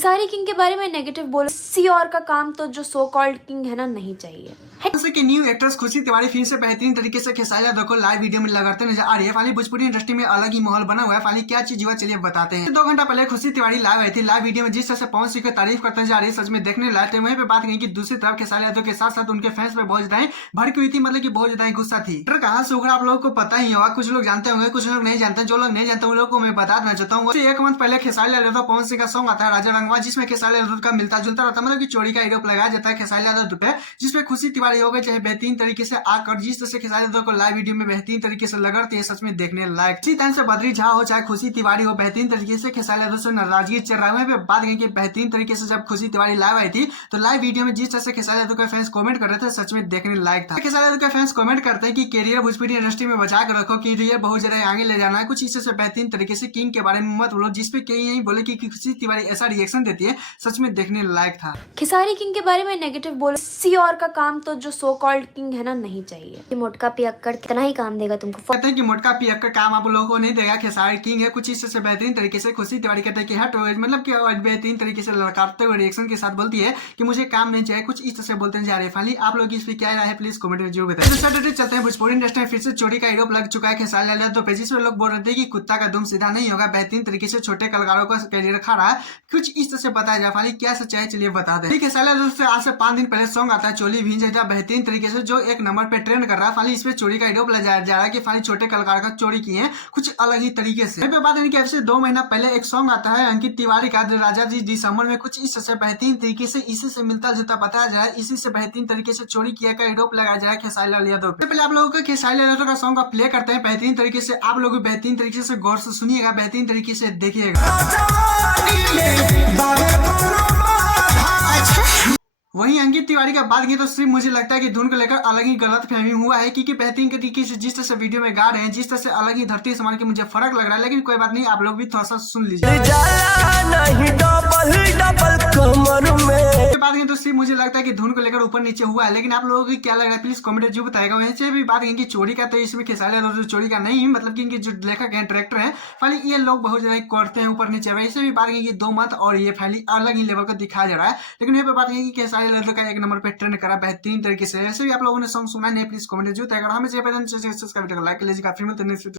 Khesari king के बारे में नेगेटिव बोलो, किसी और का काम तो जो सो कॉल्ड किंग है ना नहीं चाहिए। जैसे कि न्यू एक्ट्रेस खुशी तिवारी फिर से बेहतरीन तरीके से खेसारी यादव को लाइव वीडियो में लगाते नजर आ रही है। फाली भोजपुरी इंडस्ट्री में अलग ही माहौल बना हुआ है। फाली क्या चीज हुआ चलिए बताते हैं। 2 घंटा पहले खुशी तिवारी लाइव आई थी। लाइव वीडियो में जिस तरह से पवन सिंह की तारीफ करते जा रही है, सच में देखने लायक थे। वहीं पे बात कही कि दूसरी तरफ खेसारी यादव के साथ साथ उनके फैंस पे बहुत ज्यादा भड़की हुई थी, मतलब की बहुत ज्यादा गुस्सा थी। कहाँ से उखड़ा आप लोगों को पता ही होगा, कुछ लोग जानते होंगे, कुछ लोग नहीं जानते। जो लोग नहीं जानते उन लोगों को मैं बता देना चाहता हूँ। 1 मंथ पहले खेसारी यादव पवन सिंह का सॉन्ग आता है राजा रंगवा, जिसमें खेसारी यादव का मिलता जुलता रहता है, मतलब की चोरी का आरोप लगाया जाता है खेसारी यादव पे, जिसपे खुशी तिवारी हो गए चाहे बेहतरीन तरीके से आकर जिस तरह से खेसारी यादव को लाइव वीडियो में बेहतरीन तरीके से लगती है, सच में देखने लायक। इसी तरह से बद्री झा हो चाहे खुशी तिवारी हो, बेहतरीन तरीके से खेसारी यादव से नाराजगी चल रहा है। बात करें कि बेहतरीन तरीके से जब खुशी तिवारी लाइव आई थी तो लाइव वीडियो में जिस तरह से खेसारी यादव के फैंस कमेंट कर रहे थे, सच में देखने लायक था। खेसारी यादव के फैंस कमेंट करते हैं कि कैरियर भोजपुरी इंडस्ट्री में बचा कर रखो, कैरियर बहुत ज्यादा आगे ले जाना है, कुछ इस तरह से बेहतरीन तरीके से किंग के बारे में मत बोलो, जिसपे कई यही बोले कि खुशी तिवारी ऐसा रिएक्शन देती है, सच में देखने लायक था। खेसारी किंग के बारे में नेगेटिव बोलो, किसी और का काम तो जो सो कॉल्ड किंग है ना नहीं चाहिए। मोटका पियक्कड़ कितना ही काम देगा तुमको। कहते हैं कि मोटका पियक्कड़ काम आप लोगों को नहीं देगा, खेसारी किंग है, कुछ इस से बेहतरीन तरीके से खुशी तिवारी कहते हैं कि हट, मतलब कि बेहतरीन तरीके से लड़काते हुए रिएक्शन के साथ बोलती है कि मुझे काम नहीं चाहिए, कुछ इस तरह से बोलते जा रहे हैं। फाली आप लोग इस पे क्या राय है प्लीज कमेंट में जरूर बताएं। सैटरडे चलते हैं भोजपुरी इंडस्ट्री में फिर से चोरी का आरोप लग चुका है खेसारी यादव तो पे, जिसमें लोग बोल रहे थे कि कुत्ता का दुम सीधा नहीं होगा, बेहतरीन तरीके से छोटे कलाकारों का कैरियर खा रहा है, कुछ इस तरह से बताया जा। फाली क्या सच्चाई चलिए बता दें। खेसारी यादव से आज से 5 दिन पहले सॉन्ग आता है चोली भींज जाता, बेहतरीन तरीके से जो 1 नंबर पे ट्रेंड कर रहा है। फाली इस पे चोरी का आरोप लगाया जा रहा है कि फाली छोटे कलाकार का चोरी किए हैं, कुछ अलग ही तरीके से। बात है कि अब से 2 महीना पहले एक सॉन्ग आता है अंकित तिवारी का राजा जी दिसंबर में, कुछ इस से बेहतरीन तरीके से इसी से मिलता जुलता बताया जा रहा है, इसी से बेहतरीन तरीके से चोरी किया का आरोप लगाया जा रहा है खेसारी यादव पे। पहले आप लोगों को खेसारी यादव का सॉन्ग प्ले करते हैं बेहतरीन तरीके से, आप लोग बेहतरीन तरीके से गौर से सुनिएगा, बेहतरीन तरीके से देखिएगा। वहीं अंकित तिवारी का बात की तो सिर्फ मुझे लगता है कि धुन को लेकर अलग ही गलत फहमी हुआ है, क्योंकि बेहतरीन तरीके से जिस तरह से वीडियो में गा रहे हैं, जिस तरह से अलग ही धरती समान के मुझे फर्क लग रहा है, लेकिन कोई बात नहीं, आप लोग भी थोड़ा सा सुन लीजिए। बात की तो सिर्फ मुझे लगता है कि धुन को लेकर ऊपर नीचे हुआ है, लेकिन आप लोगों को क्या लग रहा है प्लीज कमेंट जो बताएगा। वैसे भी बात की चोरी का तो इसमें खेसारी यादव चोरी का नहीं, मतलब कि इनके जो लेखक है डायरेक्टर है फाली ये लोग बहुत ज्यादा करते हैं ऊपर नीचे। वैसे भी बात की 2 मंथ और ये फाली अलग ही लेवल को दिखाया जा रहा है, लेकिन यहाँ पे बात की खेसारी यादव का 1 नंबर पे ट्रेंड करा बेहतरीन तरीके से। वैसे भी आप लोगों ने सॉन्ग सुना नहीं, प्लीज कमेंट जो अगर हमें चाहिए लाइक लीजिएगा फिर मिलते हैं।